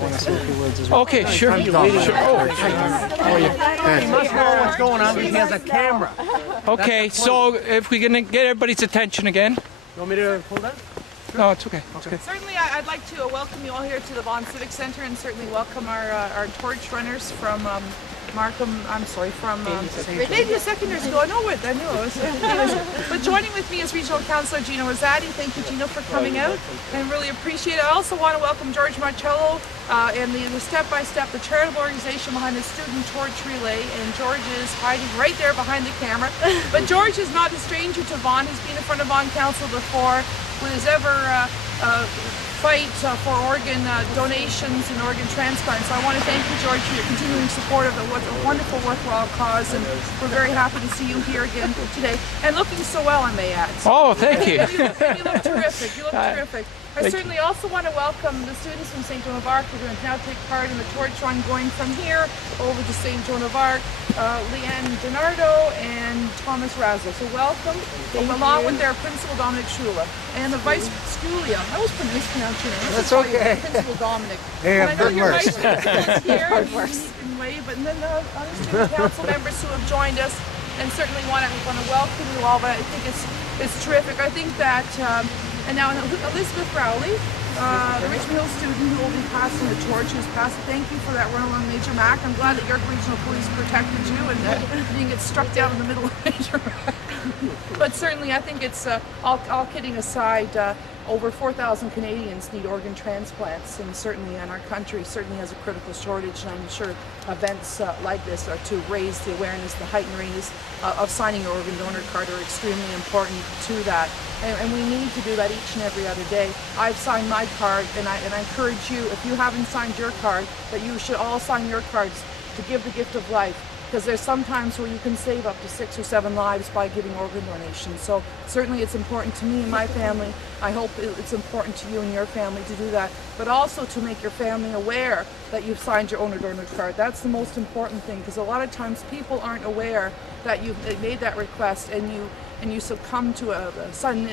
want to say a few words as well. Okay, sure. Sure. Oh, hi. How are you? He must know what's going on because he has a camera. Okay, so if we can get everybody's attention again. You want me to pull that? No, it's okay. It's okay. Certainly, I'd like to welcome you all here to the Vaughan Civic Centre, and certainly welcome our torch runners from maybe a second year ago. I know it. I knew it was. Anyways, but joining with me is Regional Councillor Gino Rosati. Thank you, Gino, for coming out, and really appreciate it. I also want to welcome George Marcello and the Step by Step, the charitable organization behind the student torch relay. And George is hiding right there behind the camera. But George is not a stranger to Vaughan. He's been in front of Vaughan Council before. With his ever fight for organ donations and organ transplants. So I want to thank you, George, for your continuing support of what's a wonderful, worthwhile cause, and we're very happy to see you here again today, and looking so well, I may add. So, Oh, thank you. And you look terrific. You look terrific. I certainly also want to welcome the students from St. Joan of Arc who are going to now take part in the torch run going from here over to St. Joan of Arc, Leanne DiNardo and Thomas Razzle. So welcome, along with their principal Dominic Shula and the vice Sculia. I always mispronounce your name. That's okay. Principal Dominic. Yeah, and I know your worse. vice principal is here in way, but then the other student council members who have joined us, and certainly want to welcome you all. But I think it's terrific. I think that. And now Elizabeth Rowley, the Richmond Hill student who will be passing the torch, who's passed. Thank you for that run along Major Mac. I'm glad that York Regional Police protected you and that you didn't get struck down in the middle of Major Mac. But certainly, I think it's all kidding aside. Over 4,000 Canadians need organ transplants, and certainly in our country certainly has a critical shortage. And I'm sure events like this are to raise the awareness, the heightened awareness of signing your organ donor card are extremely important to that. And we need to do that each and every other day. I've signed my card, and I encourage you, if you haven't signed your card, that you should all sign your cards to give the gift of life. Because there's some times where you can save up to 6 or 7 lives by giving organ donations. So certainly it's important to me and my family. I hope it's important to you and your family to do that. But also to make your family aware that you've signed your organ donor card. That's the most important thing, because a lot of times people aren't aware that you've made that request and you succumb to a sudden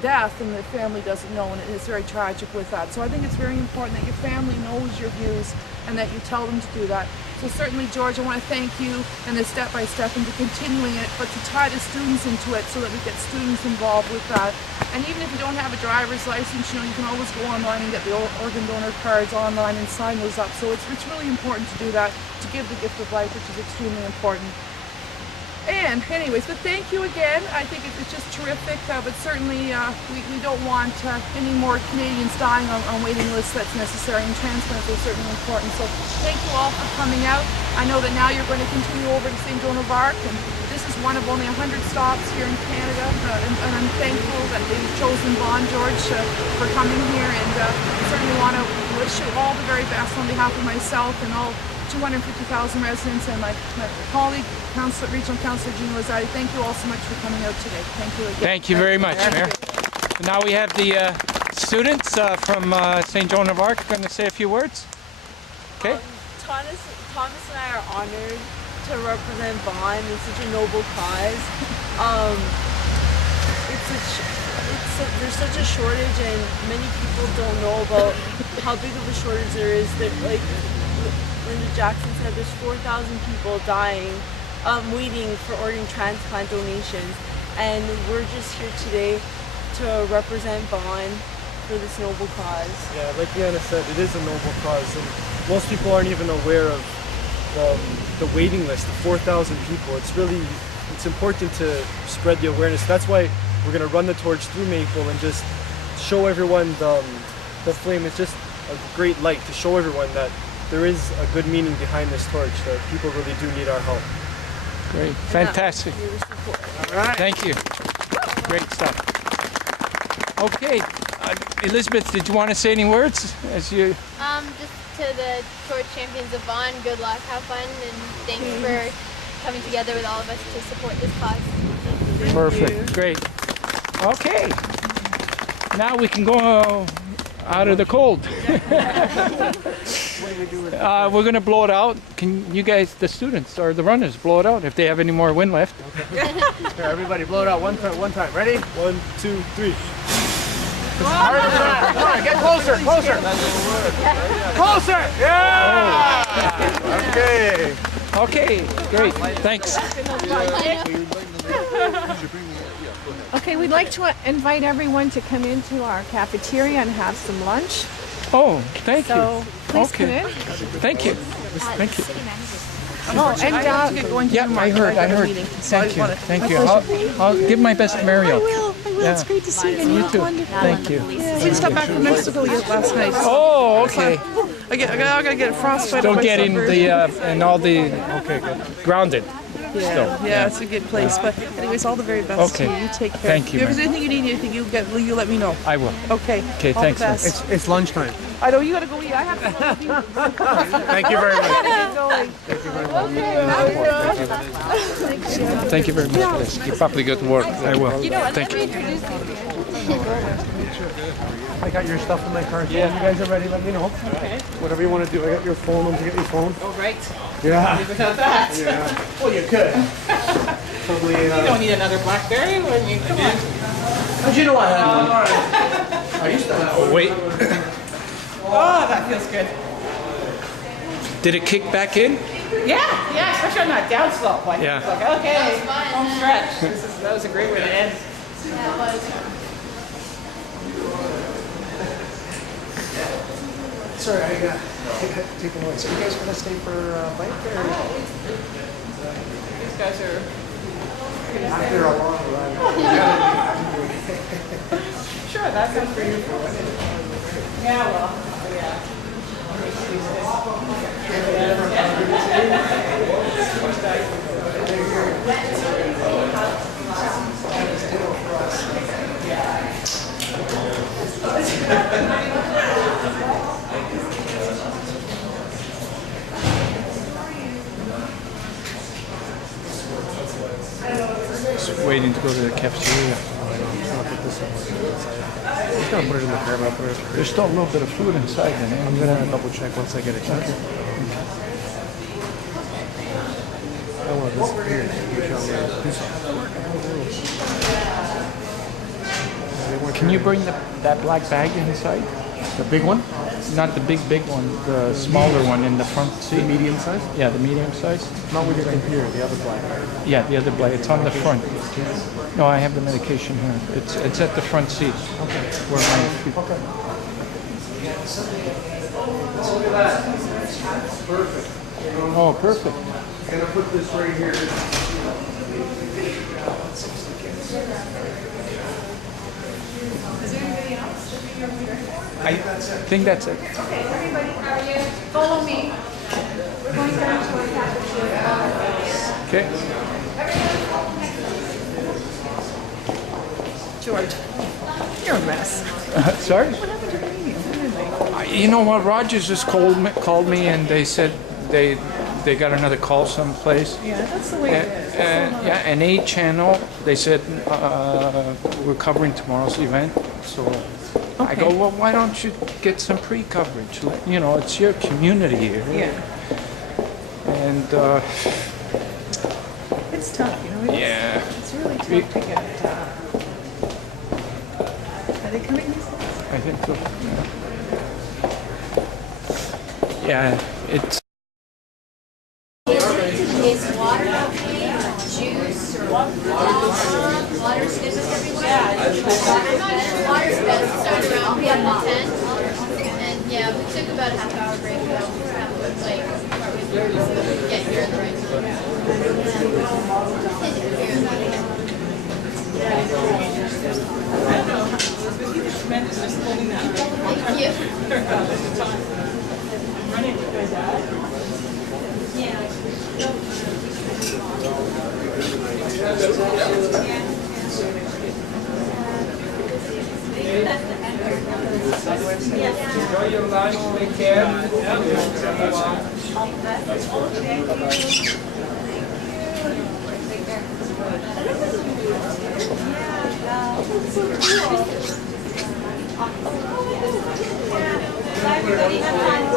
death and the family doesn't know, and it's very tragic with that. So I think it's very important that your family knows your views and that you tell them to do that. So certainly, George, I want to thank you and the Step by Step into continuing it, but to tie the students into it so that we get students involved with that. And even if you don't have a driver's license, you can always go online and get the organ donor cards online and sign those up. So it's really important to do that, to give the gift of life, which is extremely important. And anyways, but thank you again. I think it's just terrific, but certainly we don't want any more Canadians dying on waiting lists. That's necessary, and transplants are certainly important. So thank you all for coming out. I know that now you're going to continue over to St. Joan of Arc, and this is one of only 100 stops here in Canada, and I'm thankful that they've chosen Vaughan, George, for coming here, and certainly want to wish you all the very best on behalf of myself and all 250,000 residents and my colleague, Regional Councillor Gino Rosati. Thank you all so much for coming out today. Thank you again. Thank you very much, Mayor. Now we have the students from St. Joan of Arc going to say a few words. Okay. Thomas and I are honored to represent Vaughan in such a noble cause. There's such a shortage, and many people don't know about how big of a shortage there is. That, like Linda Jackson said, there's 4,000 people dying, waiting for organ transplant donations, and we're just here today to represent Vaughan for this noble cause. Yeah, like Liana said, it is a noble cause, and most people aren't even aware of the waiting list, the 4,000 people. It's important to spread the awareness. That's why we're going to run the torch through Maple and just show everyone the flame. It's just a great light to show everyone that there is a good meaning behind this torch, that people really do need our help. Great. Fantastic. All right. Thank you. Great stuff. Okay. Elizabeth, did you want to say any words? Just to the torch champions of Vaughan, good luck, have fun, and thanks for coming together with all of us to support this cause. Perfect. Great. Okay. Now we can go out of the cold. We're going to blow it out. Can you guys, the students or the runners, blow it out if they have any more wind left? Okay. Here, everybody, blow it out one time. Ready? 1, 2, 3. Harder than that. Come on, get closer. closer. Yeah. Okay. Okay, great. Thanks. Okay, we'd like to invite everyone to come into our cafeteria and have some lunch. Oh, thank So you. please come Okay. in. Thank you. Thank you. Oh, and I have to get going to Yeah, the I market. heard. got I a heard. meeting, so Thank you. wanted to- Thank you. I'll give my best to Mario. I will. Yeah. It's great to see you. You It's too. wonderful. Thank you. We just got back from Mexico last night. So Oh, okay. I gotta get frostbite. Still on my getting sunburn. the and all the grounded. Still. Yeah, it's a good place. But anyways, all the very best Okay. to you. You take care. Thank you, If there's man. anything you need, you let me know. I will. Okay. Okay, all thanks, The man. best. It's lunchtime. I know you gotta go eat. I have to go eat. Thank you very much. Thank you very much for this. Keep up the good work. I will. Thank you. I got your stuff in my car. Yeah. You guys are ready, let me know. Okay. Whatever you want to do. I got your phone. Don't forget your phone. Oh, right. Yeah. Without that. Yeah. Well, you could. Probably. You don't need another BlackBerry when you come on. How'd you know I had one? I used to have one. Wait. Oh, that feels good. Did it kick back in? Yeah, especially on that down slope. Like, Yeah. It's like, okay, home stretch. That was a great way to end. Sorry, I got taken away. So you guys gonna stay for bike or? These guys are After a long run. sure that's good for you. Yeah, well, yeah. Just waiting to go to the cafeteria. Just gonna put it in the car, but I'll put it. There's still a little bit of food inside, then. I'm gonna double check once I get a chance. I want to disappear. Can you bring that black bag inside? The big one? Not the big one, the smaller one in the front The seat. medium size? Yeah, the medium size. Not with your computer, the other black. Yeah, the other black. It's on the front. No, I have the medication here. It's at the front seat. Okay. Where my feet. Okay. Perfect. Oh, perfect. I'm gonna put this right here. I think that's it. Okay, everybody, are you? Follow me. We're going down to our cafeteria. Okay. George, you're a mess. Sorry? What happened to the meeting? Where are they? You know what? Rogers just called me and they said they got another call someplace. Yeah, that's the way it is. Yeah, an 8 channel. They said we're covering tomorrow's event. So I go, well, why don't you get some pre-coverage? You know, it's your community here. Yeah, And it's tough, you know. yeah, It's really tough to get. Are they coming these days? I think so. Yeah, it's. Is water okay? Juice? Water snippets everywhere? Water's best. Started around 10. And yeah, we took about a half-hour break. About like partway through so that we could get here at the right Tremendous just holding that. Thank you. Running with my dad. Enjoy your lunch. Take care. Everybody have fun. Take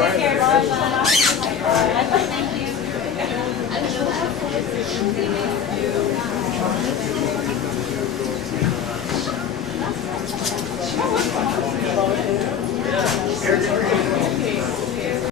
care. Thank you. Here,